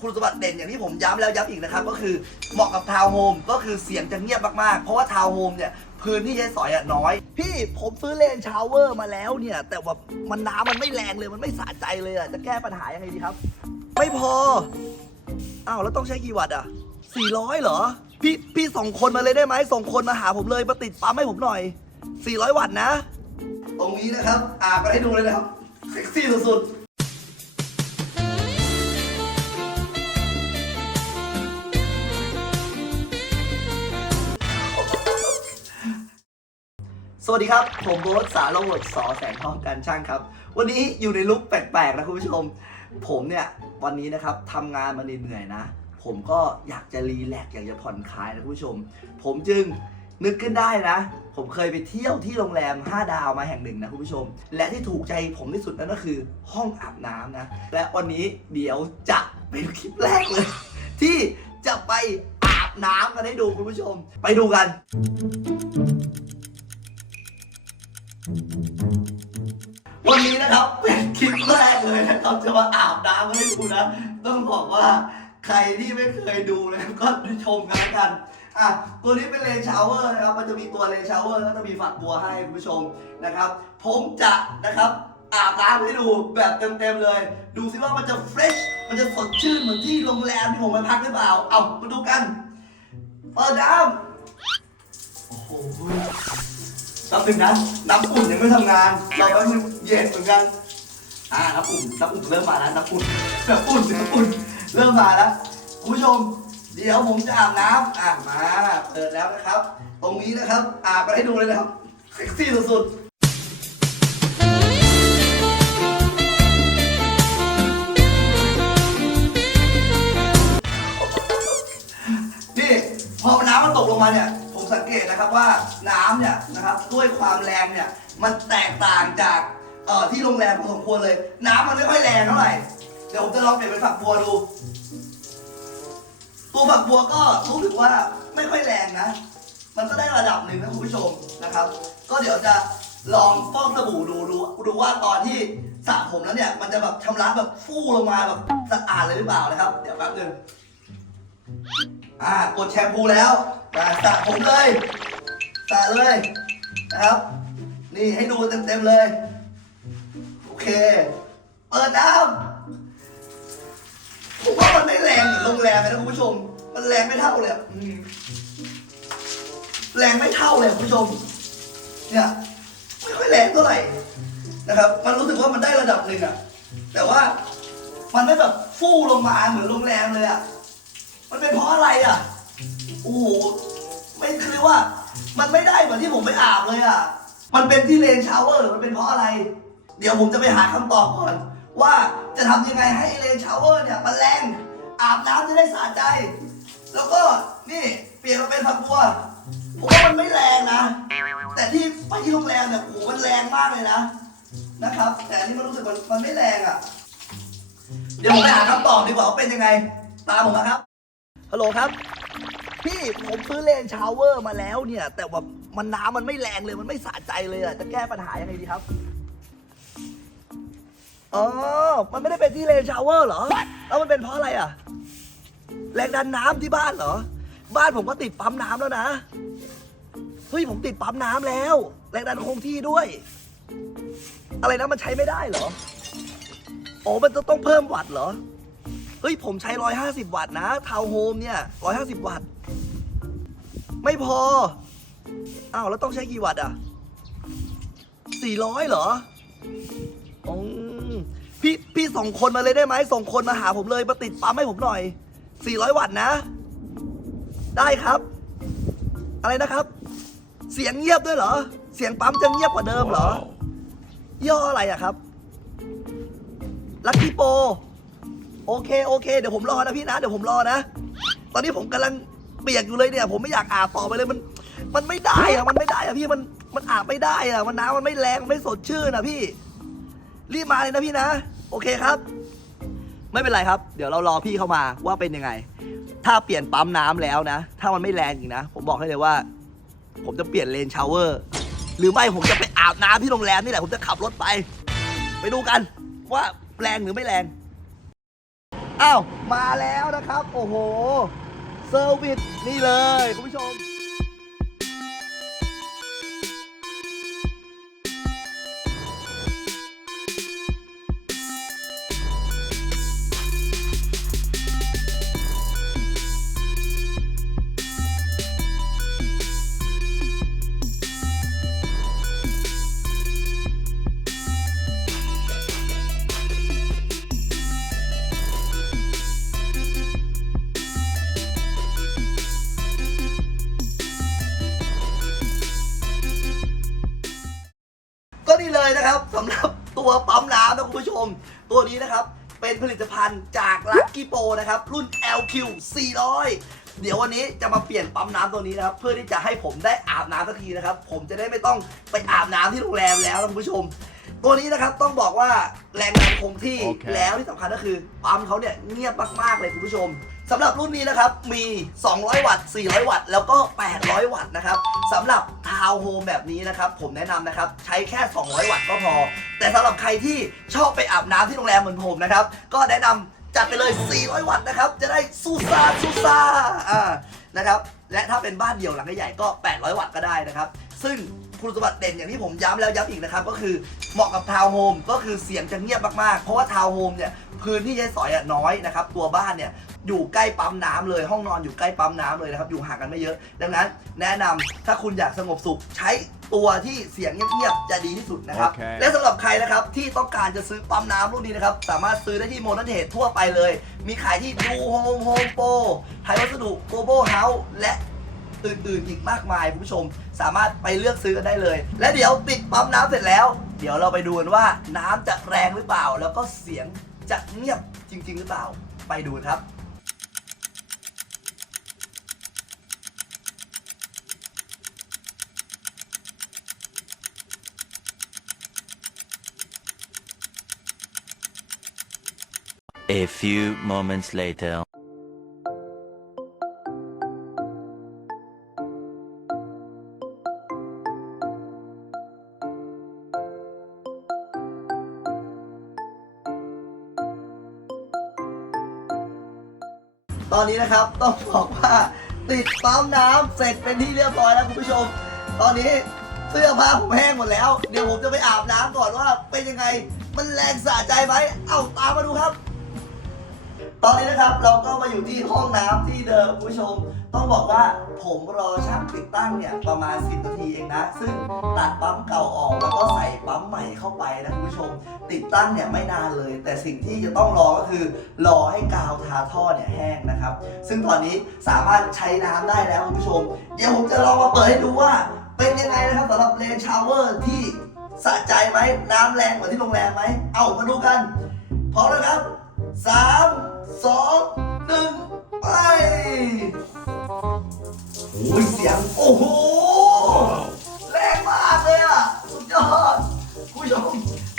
คุณสมบัติเด่นอย่างที่ผมย้ำแล้วย้ำอีกนะครับ ก็คือเหมาะกับทาวน์โฮมก็คือเสียงจะเงียบมากๆ เพราะว่าทาวน์โฮมเนี่ยพื้นที่ใช้สอยอะน้อย พี่ผมซื้อเลนชาวเวอร์มาแล้วเนี่ย แต่ว่ามันน้ำมันไม่แรงเลยมันไม่สะใจเลยอะจะแก้ปัญหายังไงดีครับ ไม่พออ้าวแล้วต้องใช้กี่วัตต์อะ400เหรอ พี่พี่ส่งคนมาเลยได้ไหมส่งคนมาหาผมเลยมาติดปั๊มให้ผมหน่อย 400 วัตต์นะ ตรงนี้นะครับอาบกันให้ดูเลยนะครับเซ็กซี่สุดๆ สวัสดีครับ ผมโบ๊ทสารวดสอแสงทองการช่างครับ วันนี้อยู่ในลุคแปลกๆนะคุณผู้ชม ผมเนี่ยวันนี้นะครับทำงานมาเหนื่อยๆนะ ผมก็อยากจะรีแลกซ์อยากจะผ่อนคลายนะคุณผู้ชม ผมจึงนึกขึ้นได้นะ ผมเคยไปเที่ยวที่โรงแรม 5 ดาวมาแห่งหนึ่งนะคุณผู้ชม และที่ถูกใจผมที่สุดนั่นก็คือห้องอาบน้ำนะ และวันนี้เดี๋ยวจะเป็นคลิปแรกเลย ที่จะไปอาบน้ำกันให้ดูคุณผู้ชม ไปดูกัน วันนี้นะครับเป็นคลิปแรกเลยนะครับจะมาอาบน้ำให้ดูนะต้องบอกว่าใครที่ไม่เคยดูนะครับก็ชมกันแล้วกันอะตัวนี้เป็นเลนชาวเวอร์นะครับ มันจะมีตัวเลนชาวเวอร์แล้วก็จะมีฝักบัวให้คุณผู้ชมนะครับ ผมจะนะครับอาบน้ำให้ดูแบบเต็มๆเลย ดูสิว่ามันจะเฟรชมันจะสดชื่นเหมือนที่โรงแรมที่ผมไปพักหรือเปล่า เอามาดูกันเปิดน้ำโอ้โห แป๊บนึงนะน้ำอุ่นยังไม่ทำงาน เราแป๊บนึงเย็นเหมือนกันอ่าน้ำอุ่นน้ำอุ่นเริ่มมาแล้วน้ำอุ่นน้ำอุ่นน้ำอุ่นเริ่มมาแล้วคุณผู้ชม เดี๋ยวผมจะอาบน้ำอะมาเปิดแล้วนะครับ ตรงนี้นะครับอาบไปให้ดูเลยนะครับเซ็กซี่สุดๆนี่พอน้ำมันตกลงมาเนี่ย สังเกตนะครับว่าน้ำเนี่ยนะครับด้วยความแรงเนี่ยมันแตกต่างจากเอ่อที่โรงแรมพอสมควรเลย น้ำมันไม่ค่อยแรงเท่าไหร่เดี๋ยวผมจะลองเปลี่ยนเป็นฝักบัวดู ตัวฝักบัวก็รู้สึกว่าไม่ค่อยแรงนะ มันก็ได้ระดับหนึ่งนะคุณผู้ชมนะครับ ก็เดี๋ยวจะลองฟอกสบู่ดูดูดูว่าตอนที่สระผมแล้วเนี่ยมันจะแบบชำระแบบฟู่ลงมาแบบสะอาดเลยหรือเปล่านะครับ เดี๋ยวแป๊บนึงอ่ากดแชมพูแล้ว มาสระผมเลยสระเลยนะครับ นี่ให้ดูเต็มๆเลย โอเค เปิดน้ำผมว่ามันไม่แรงเหมือนโรงแรมเลยนะคุณผู้ชม มันแรงไม่เท่าเลยอืมแรงไม่เท่าเลยคุณผู้ชม เนี่ยไม่ค่อยแรงเท่าไหร่นะครับ มันรู้สึกว่ามันได้ระดับหนึ่งอะแต่ว่ามันไม่แบบฟู่ลงมาเหมือนโรงแรมเลยอะมันเป็นเพราะอะไรอะ โอ้โหไม่คือว่า มันไม่ได้เหมือนที่ผมไปอาบเลยอะมันเป็นที่เลนชาวเวอร์หรือมันเป็นเพราะอะไร เดี๋ยวผมจะไปหาคำตอบก่อน ว่าจะทำยังไงให้เลนชาวเวอร์เนี่ยมันแรงอาบน้ำจะได้สะใจ แล้วก็นี่เปลี่ยนมาเป็นฝักบัวผมว่ามันไม่แรงนะ แต่ที่ไปที่โรงแรมเนี่ยโอ้โหมันแรงมากเลยนะนะครับ แต่อันนี้มันรู้สึกมันมันไม่แรงอะ เดี๋ยวผมไปหาคำตอบดีกว่าว่าเป็นยังไง ตามผมมาครับ ฮัลโหลครับ พี่ผมซื้อเลนชาวเวอร์มาแล้วเนี่ย แต่ว่ามันน้ำมันไม่แรงเลยมันไม่สะใจเลยอะจะแก้ปัญหายังไงดีครับอ๋อมันไม่ได้เป็นที่เลนชาวเวอร์เหรอ แล้วมันเป็นเพราะอะไรอะแรงดันน้ำที่บ้านเหรอ บ้านผมก็ติดปั๊มน้ำแล้วนะ เฮ้ยผมติดปั๊มน้ำแล้ว แรงดันคงที่ด้วย อะไรนะมันใช้ไม่ได้เหรออ๋อมันจะต้องเพิ่มวัตต์เหรอ เฮ้ยผมใช้ 150 วัตต์นะ ทาวน์โฮมเนี่ย 150 วัตต์ ไม่พอ อ้าว แล้วต้องใช้กี่วัตต์อะ 400 เหรออืมพี่พี่ส่งคนมาเลยได้ไหมส่งคนมาหาผมเลยมาติดปั๊มให้ผมหน่อย 400 วัตต์นะ ได้ครับ อะไรนะครับ เสียงเงียบด้วยเหรอ เสียงปั๊มจะเงียบกว่าเดิมเหรอ ย่ออะไรอะครับ ลัคกี้โป โอเค โอเค เดี๋ยวผมรอนะพี่นะ เดี๋ยวผมรอนะ ตอนนี้ผมกำลัง เปียกอยู่เลยเนี่ย ผมไม่อยากอาบต่อไปเลยมัน มันไม่ได้อะมันไม่ได้อะพี่มันมันอาบไม่ได้อะมันน้ำมันไม่แรงมันไม่สดชื่นอะพี่ รีบมาเลยนะพี่นะ โอเคครับ ไม่เป็นไรครับ เดี๋ยวเรารอพี่เข้ามาว่าเป็นยังไง ถ้าเปลี่ยนปั๊มน้ำแล้วนะ ถ้ามันไม่แรงจริงนะ ผมบอกให้เลยว่า ผมจะเปลี่ยนเลนชาวเวอร์หรือไม่ผมจะไปอาบน้ำที่โรงแรมนี่แหละผมจะขับรถไป ไปดูกันว่าแรงหรือไม่แรง อ้าว มาแล้วนะครับ โอ้โห เซอร์วิสนี่เลยคุณผู้ชม เป็นผลิตภัณฑ์จากลั c กี้โปนะครับ รุ่น LQ 400 เดี๋ยววันนี้จะมาเปลี่ยนปั๊มน้ำตัวนี้นะครับ เพื่อที่จะให้ผมได้อาบน้ำสักทีนะครับ ผมจะได้ไม่ต้องไปอาบน้ำที่โรงแรมแล้วนะคุณผู้ชม ตัวนี้นะครับต้องบอกว่าแรงดันคงที่โอเคแล้วที่สำคัญก็คือปั๊มเขาเนี่ยเงียบมากๆเลยคุณผู้ชม สำหรับรุ่นนี้นะครับ มี 200 วัตต์ 400 วัตต์ แล้วก็ 800 วัตต์นะครับสำหรับทาวน์โฮมแบบนี้นะครับ ผมแนะนำนะครับ ใช้แค่ 200 วัตต์ก็พอ แต่สำหรับใครที่ชอบไปอาบน้ำที่โรงแรมเหมือนผมนะครับ ก็แนะนำจัดไปเลย 400 วัตต์นะครับ จะได้ซูซาซูซาอ่านะครับ และถ้าเป็นบ้านเดี่ยวหลังใหญ่ๆก็ 800 วัตต์ก็ได้นะครับ ซึ่ง คุณสมบัติเด่นอย่างที่ผมย้ำแล้วย้ำอีกนะครับ ก็คือเหมาะกับทาวน์โฮมก็คือเสียงจะเงียบมากๆ เพราะว่าทาวน์โฮมเนี่ยพื้นที่ใช้สอยอะน้อยนะครับ ตัวบ้านเนี่ยอยู่ใกล้ปั๊มน้ำเลยห้องนอนอยู่ใกล้ปั๊มน้ำเลยนะครับ อยู่ห่างกันไม่เยอะ ดังนั้น แนะนำถ้าคุณอยากสงบสุขใช้ตัวที่เสียงเงียบๆจะดีที่สุดนะครับโอเคและสำหรับใครนะครับที่ต้องการจะซื้อปั๊มน้ำรุ่นนี้นะครับ สามารถซื้อได้ที่โมนันเทจทั่วไปเลย มีขายที่ดูโฮมโฮมโปรไทยวัสดุโกโบเฮาส์และ อื่นๆอีกมากมายคุณผู้ชม สามารถไปเลือกซื้อกันได้เลย และเดี๋ยวติดปั๊มน้ำเสร็จแล้ว เดี๋ยวเราไปดูกันว่าน้ำจะแรงหรือเปล่า แล้วก็เสียงจะเงียบจริง ๆ หรือเปล่า ไปดูครับ A few moments later. อนนี้นะครับต้องบอกว่าติดปั๊มน้ำเสร็จเป็นที่เรียบร้อยแล้วคุณผู้ชม ตอนนี้เสื้อผ้าผมแห้งหมดแล้ว เดี๋ยวผมจะไปอาบน้ำก่อนว่าเป็นยังไง มันแรงสะใจไหมเอาตามมาดูครับ อนนี้นะครับเราก็มาอยู่ที่ห้องน้ำที่เดิมคุณผู้ชม ต้องบอกว่าผมรอช่างติดตั้งเนี่ยประมาณ 10 นาทีเองนะ ซึ่งตัดปั๊มเก่าออกแล้วก็ใส่ปั๊มใหม่เข้าไปนะคุณผู้ชม ติดตั้งเนี่ยไม่นานเลย แต่สิ่งที่จะต้องรอก็คือ รอให้กาวทาท่อเนี่ยแห้งนะครับ ซึ่งตอนนี้สามารถใช้น้ำได้แล้วคุณผู้ชม เดี๋ยวผมจะลองมาเปิดให้ดูว่า เป็นยังไงนะครับสำหรับเลนชาวเวอร์ที่สะใจไหมน้ำแรงกว่าที่โรงแรมไหมเอามาดูกันพร้อมแล้วครับ สามสองหนึ่งไปโอ้ยเสียงโอ้โหแรงมากเลยอะสุดยอดคุณผู้ชม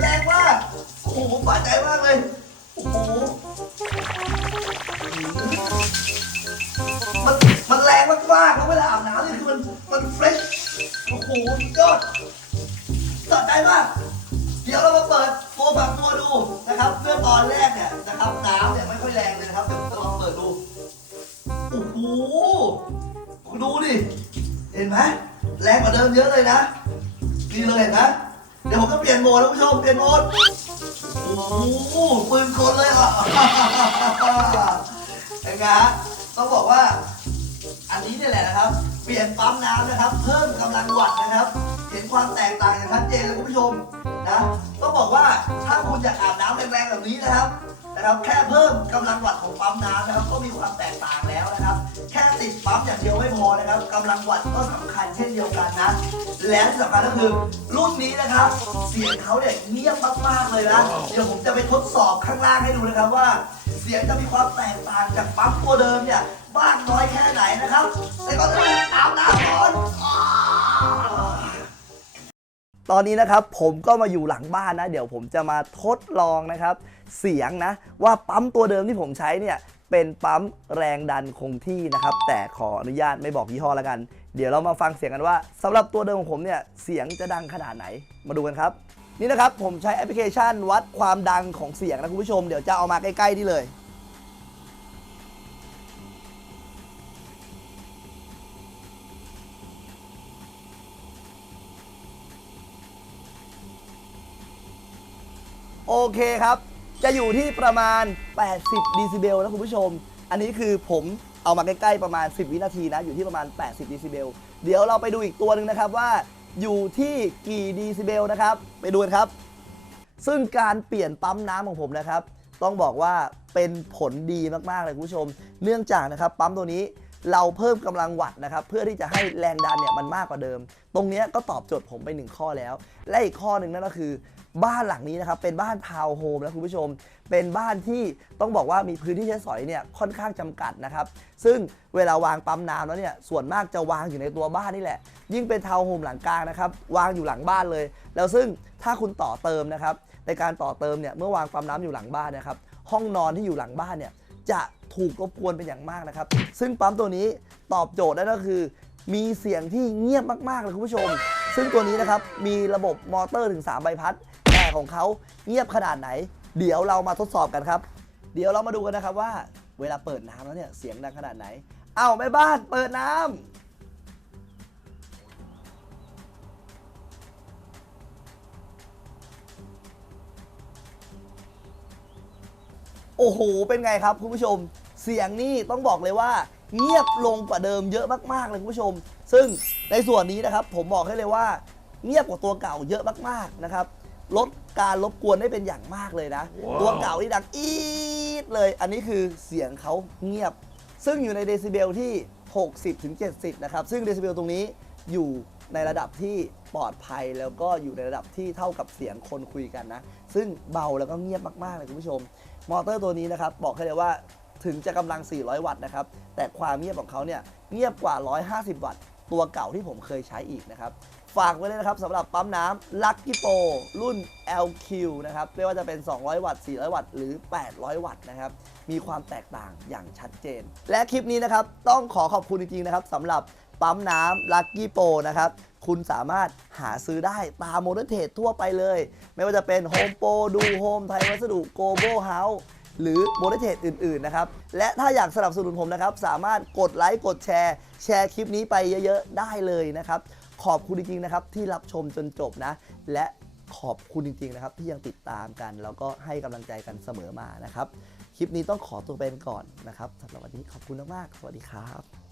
แรงมากโอ้โหบาดใจมากเลยโอ้โหมันมันแรงมากๆแล้วเวลาอาบน้ำนี่คือมันมันเฟรชโอ้โหสุดยอด ตอนแรกเนี่ยนะครับน้ำเนี่ยไม่ค่อยแรงเลยนะครับเดี๋ยวจะลองเปิดดูโอ้โหคุณดูดิเห็นไหมแรงกว่าเดิมเยอะเลยนะนี่เลยเห็นไหมเดี๋ยวผมก็เปลี่ยนโหมดนะคุณผู้ชมเปลี่ยนโหมดโอ้โหปืนกลเลยอะเห็นไหมฮะต้องบอกว่าอันนี้นี่แหละนะครับ เปลี่ยนปั๊มน้ำนะครับ เพิ่มกำลังวัตต์นะครับ เห็นความแตกต่างอย่างชัดเจนเลยคุณผู้ชมนะต้องบอกว่าถ้าคุณอยากอาบน้ำแรงๆแบบนี้นะครับนะครับแค่เพิ่มกำลังวัตต์ของปั๊มน้ำนะครับ ก็มีความแตกต่างแล้วนะครับ แค่ติดปั๊มอย่างเดียวไม่พอนะครับกำลังวัตต์ก็สำคัญเช่นเดียวกันนะ และที่สำคัญก็คือรุ่นนี้นะครับ เสียงเขาเนี่ยเงียบมากๆเลยนะเดี๋ยวผมจะไปทดสอบข้างล่างให้ดูนะครับว่า เสียงจะมีความแตกต่างจากปั๊มตัวเดิมเนี่ย มากน้อยแค่ไหนนะครับแต่ก็จะอาบน้ำก่อนตอนนี้นะครับผมก็มาอยู่หลังบ้านนะ เดี๋ยวผมจะมาทดลองนะครับ เสียงนะ ว่าปั๊มตัวเดิมที่ผมใช้เนี่ยเป็นปั๊มแรงดันคงที่นะครับ แต่ขออนุญาตไม่บอกยี่ห้อแล้วกัน เดี๋ยวเรามาฟังเสียงกันว่าสำหรับตัวเดิมของผมเนี่ยเสียงจะดังขนาดไหนมาดูกันครับ นี่นะครับผมใช้แอปพลิเคชันวัดความดังของเสียงนะคุณผู้ชมเดี๋ยวจะเอามาใกล้ๆนี่เลย เคครับ จะอยู่ที่ประมาณ 80 ดซิเบลนะคุณผู้ชม อันนี้คือผมเอามาใกล้ๆประมาณ 10 วินาทีนะ อยู่ที่ประมาณ 80 ดซิเบล เดี๋ยวเราไปดูอีกตัวหนึ่งนะครับว่าอยู่ที่กี่ดซิเบลนะครับ ไปดูกันครับ ซึ่งการเปลี่ยนปั๊มน้ำของผมนะครับ ต้องบอกว่าเป็นผลดีมากๆเลยคุณผู้ชม เนื่องจากนะครับปั๊มตัวนี้เราเพิ่มกำลังวัตต์นะครับ เพื่อที่จะให้แรงดันเนี่ยมันมากกว่าเดิม ตรงนี้ก็ตอบโจทย์ผมไปหนึ่งข้อแล้ว และอีกข้อหนึ่งนั่นก็คือ บ้านหลังนี้นะครับเป็นบ้านทาวน์โฮมนะคุณผู้ชม เป็นบ้านที่ต้องบอกว่ามีพื้นที่ใช้สอยเนี่ยค่อนข้างจำกัดนะครับ ซึ่งเวลาวางปั๊มน้ำแล้วเนี่ยส่วนมากจะวางอยู่ในตัวบ้านนี่แหละ ยิ่งเป็นทาวน์โฮมหลังกลางนะครับวางอยู่หลังบ้านเลย แล้วซึ่งถ้าคุณต่อเติมนะครับในการต่อเติมเนี่ยเมื่อวางปั๊มน้ำอยู่หลังบ้านนะครับห้องนอนที่อยู่หลังบ้านเนี่ยจะถูกรบกวนเป็นอย่างมากนะครับ ซึ่งปั๊มตัวนี้ตอบโจทย์ได้ก็คือ มีเสียงที่เงียบมากๆเลยคุณผู้ชม ซึ่งตัวนี้นะครับมีระบบมอเตอร์ถึง 3 ใบพัด ของเขาเงียบขนาดไหน เดี๋ยวเรามาทดสอบกันครับ เดี๋ยวเรามาดูกันนะครับว่า เวลาเปิดน้ำแล้วเนี่ยเสียงดังขนาดไหน เอ้าแม่บ้านเปิดน้ำโอ้โห เป็นไงครับคุณผู้ชม เสียงนี่ต้องบอกเลยว่า เงียบลงกว่าเดิมเยอะมากๆเลยคุณผู้ชม ซึ่งในส่วนนี้นะครับผมบอกให้เลยว่า เงียบกว่าตัวเก่าเยอะมากๆนะครับ ลด การรบกวนได้เป็นอย่างมากเลยนะ ตัวเก่าที่ดังอีดเลย อันนี้คือเสียงเขาเงียบ ซึ่งอยู่ในเดซิเบลที่ 60ถึง70 นะครับ ซึ่งเดซิเบลตรงนี้อยู่ในระดับที่ปลอดภัยแล้วก็อยู่ในระดับที่เท่ากับเสียงคนคุยกันนะ ซึ่งเบาแล้วก็เงียบมาก ๆ เลยคุณผู้ชม มอเตอร์ตัวนี้นะครับ บอกให้เลยว่าถึงจะกำลัง 400 วัตต์นะครับ แต่ความเงียบของเขาเนี่ยเงียบกว่า 150 วัตต์ ตัวเก่าที่ผมเคยใช้อีกนะครับ ฝากไว้เลยนะครับสำหรับปั๊มน้ำ Lucky Pro รุ่น LQ นะครับไม่ว่าจะเป็น 200 วัตต์ 400 วัตต์ หรือ 800 วัตต์นะครับ มีความแตกต่างอย่างชัดเจน และคลิปนี้นะครับ ต้องขอขอบคุณจริงๆนะครับสำหรับปั๊มน้ำ Lucky Pro นะครับ คุณสามารถหาซื้อได้ตามโมเดิร์นเทรดทั่วไปเลย ไม่ว่าจะเป็น Home Pro ดู Home ไทยวัสดุ Global House หรือโมเดิร์นเทรดอื่น ๆ นะครับ และถ้าอยากสนับสนุนผมนะครับ สามารถกดไลค์กดแชร์ แชร์คลิปนี้ไปเยอะ ๆ ได้เลยนะครับ ขอบคุณจริงๆนะครับที่รับชมจนจบนะ และขอบคุณจริงๆนะครับที่ยังติดตามกัน แล้วก็ให้กำลังใจกันเสมอมานะครับ คลิปนี้ต้องขอตัวไปก่อนนะครับสำหรับวันนี้ขอบคุณมากๆสวัสดีครับ